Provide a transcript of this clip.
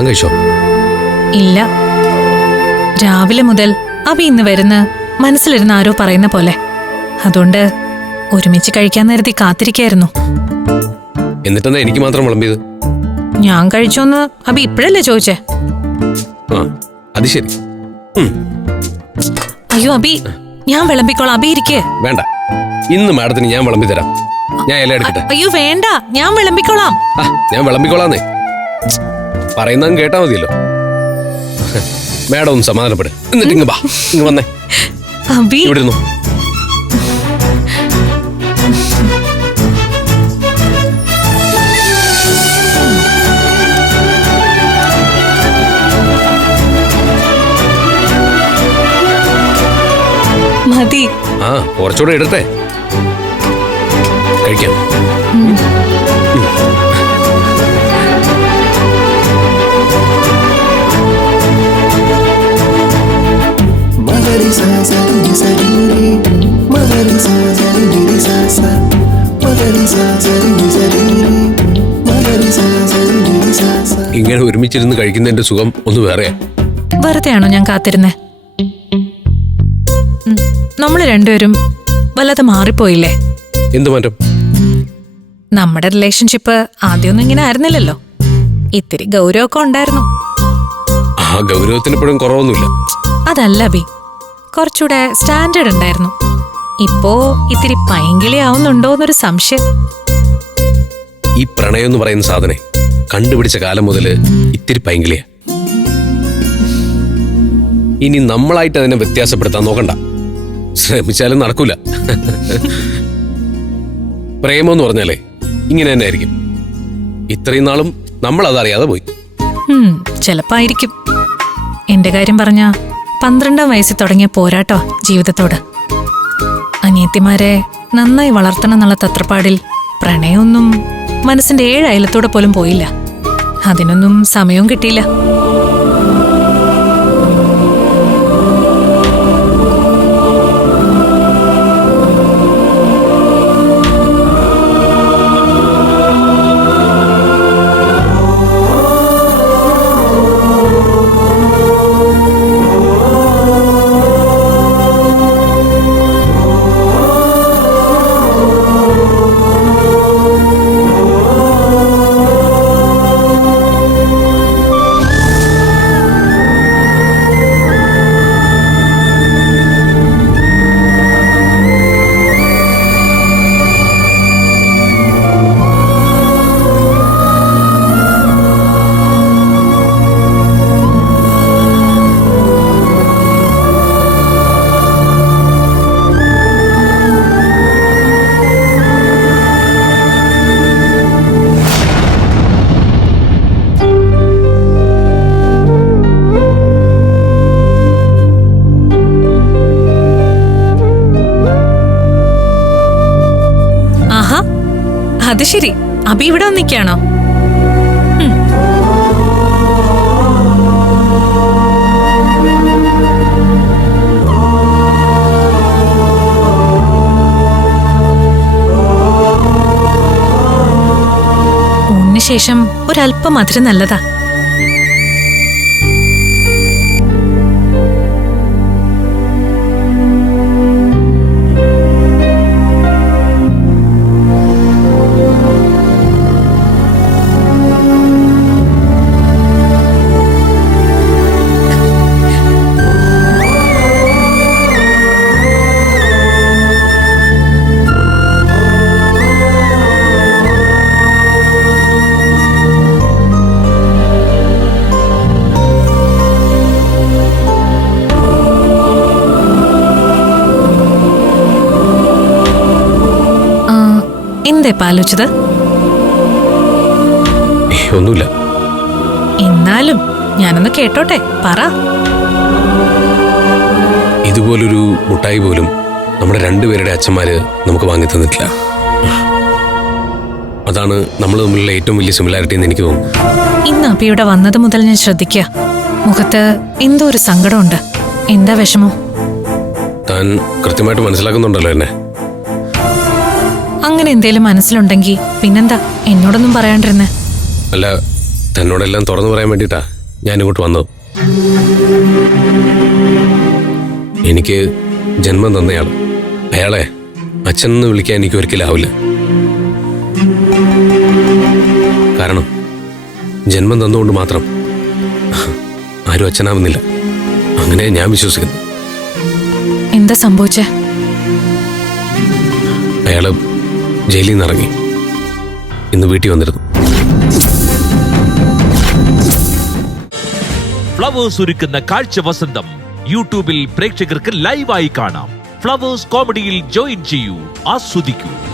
താൻ കഴിച്ചോ? ഇല്ല. രാവിലെ മുതൽ അബി ഇന്ന് വരുന്ന മനസ്സിലിരുന്ന് ആരോ പറയുന്ന പോലെ. അതുകൊണ്ട് ഒരുമിച്ച് കഴിക്കാൻ നേരത്തെ കാത്തിരിക്കായിരുന്നു. എന്നിട്ടെന്താ എനിക്ക് മാത്രം വിളമ്പിയത്? ഞാൻ കഴിച്ചോന്ന് അബി ഇപ്പോഴല്ലേ ചോദിച്ചേ? ആ അത് ശരി. അയ്യോ അബി, ഞാൻ വിളമ്പിക്കോളാം. അബി ഇരിക്കേ. വേണ്ട, ഇന്ന് മാഡത്തിന് ഞാൻ വിളമ്പി തരാം. ഞാൻ ഇല എടുക്കട്ടെ? അയ്യോ വേണ്ട, ഞാൻ വിളമ്പിക്കോളാം. ഞാൻ വിളമ്പിക്കോളാന്നേ. പറയുന്നതും കേട്ടാ മതിയല്ലോ. മാഡം ഒന്ന് സമാധാനപ്പെട്. എന്നിട്ട് ഇങ്ങ് വാ, ഇങ്ങ് വന്നേ. അബി ഇവിടെ ഇരുന്നു. മതി. ആ കുറച്ചുകൂടെ ഇടട്ടെ, കഴിക്കാം. ഇങ്ങനെ ഒരുമിച്ചിരുന്ന് കഴിക്കുന്നതിന്റെ സുഖം ഒന്ന് വേറെയാ. വെറുതെയാണോ ഞാൻ കാത്തിരുന്നേ? നമ്മള് രണ്ടുപേരും വല്ലാതെ മാറിപ്പോയില്ലേ? എന്ത് മാറ്റം? നമ്മുടെ റിലേഷൻഷിപ്പ് ആദ്യമൊന്നും ഇങ്ങനെ ആയിരുന്നില്ലല്ലോ. ഇത്തിരി ഗൗരവമൊക്കെ ഉണ്ടായിരുന്നു. ആ ഗൗരവത്തിന് ഇപ്പോഴും കുറവൊന്നുമില്ല. അതല്ല അബി, കുറച്ചുകൂടെ സ്റ്റാൻഡേർഡ് ഉണ്ടായിരുന്നു. ഇപ്പോ ഇത്തിരി പൈങ്കിളി ആവുന്നുണ്ടോന്നൊരു സംശയം. ഈ പ്രണയം എന്ന് പറയുന്ന സാധനെ കണ്ടുപിടിച്ച കാലം മുതല് ഇത്തിരി പൈങ്കിളിയാ. ഇനി നമ്മളായിട്ട് അതിനെ വ്യത്യാസപ്പെടുത്താൻ നോക്കണ്ട. ശ്രമിച്ചാലും നടക്കൂല. പ്രേമം എന്ന് പറഞ്ഞാലേ ഇങ്ങനെ തന്നെ ആയിരിക്കും. ഇത്രയും നാളും നമ്മൾ അതറിയാതെ പോയി. ചിലപ്പോ ആയിരിക്കും. എന്റെ കാര്യം പറഞ്ഞ 12-ാം വയസ്സിൽ തുടങ്ങിയ പോരാട്ടോ ജീവിതത്തോട്. അനിയത്തിമാരെ നന്നായി വളർത്തണം എന്നുള്ള തത്രപ്പാടിൽ പ്രണയമൊന്നും മനസ്സിന്റെ 7 അയലത്തോടെ പോലും പോയില്ല. അതിനൊന്നും സമയവും കിട്ടിയില്ല. അത് ശരി, അബി ഇവിടെ വന്നിക്കാണോ? ഊണിന് ശേഷം ഒരല്പം മധുരം നല്ലതാ. എന്തേ പാലോചിച്ചത്? ഒന്നുമില്ല. എന്നാലും ഞാനൊന്ന് കേട്ടോട്ടെ, പറ. ഇതുപോലൊരു മുട്ടായി പോലും നമ്മുടെ രണ്ടുപേരുടെ അച്ഛന്മാര് നമുക്ക് വാങ്ങി തന്നിട്ടില്ല. അതാണ് നമ്മൾ തമ്മിലുള്ള ഏറ്റവും വലിയ സിമിലാരിറ്റി എന്ന് എനിക്ക് തോന്നുന്നു. ഇന്ന് അപ്പിയുടെ വന്നത് മുതൽ ഞാൻ ശ്രദ്ധിക്കുക. മുഖത്ത് എന്തോ ഒരു സങ്കടമുണ്ട്. എന്താ വിഷമം? താൻ കൃത്യമായിട്ട് മനസ്സിലാക്കുന്നുണ്ടല്ലോ എന്നെ. അങ്ങനെ എന്തേലും മനസ്സിലുണ്ടെങ്കിൽ പിന്നെന്താ എന്നോടൊന്നും പറയാണ്ടിരുന്നേ? അല്ല, തന്നോടെല്ലാം തുറന്നു പറയാൻ വേണ്ടിയിട്ടാ ഞാനിങ്ങോട്ട് വന്നത്. എനിക്ക് ജന്മം തന്നയാൾ, അയാളെ അച്ഛൻ എന്ന് വിളിക്കാൻ എനിക്ക് ഒരിക്കലും ആവില്ല. കാരണം ജന്മം തന്നുകൊണ്ട് മാത്രം ആരും അച്ഛനാവുന്നില്ല. അങ്ങനെ ഞാൻ വിശ്വസിക്കുന്നു. എന്താ സംഭവിച്ചേ? അയാള് ജയിലിൽ നിന്ന് ഇറങ്ങി ഇന്ന് വീട്ടിൽ വന്നിരുന്നു. ഫ്ലവേഴ്സ് ഒരുക്കുന്ന കാഴ്ച വസന്തം യൂട്യൂബിൽ പ്രേക്ഷകർക്ക് ലൈവായി കാണാം. ഫ്ലവേഴ്സ് കോമഡിയിൽ ജോയിൻ ചെയ്യൂ, ആസ്വദിക്കൂ.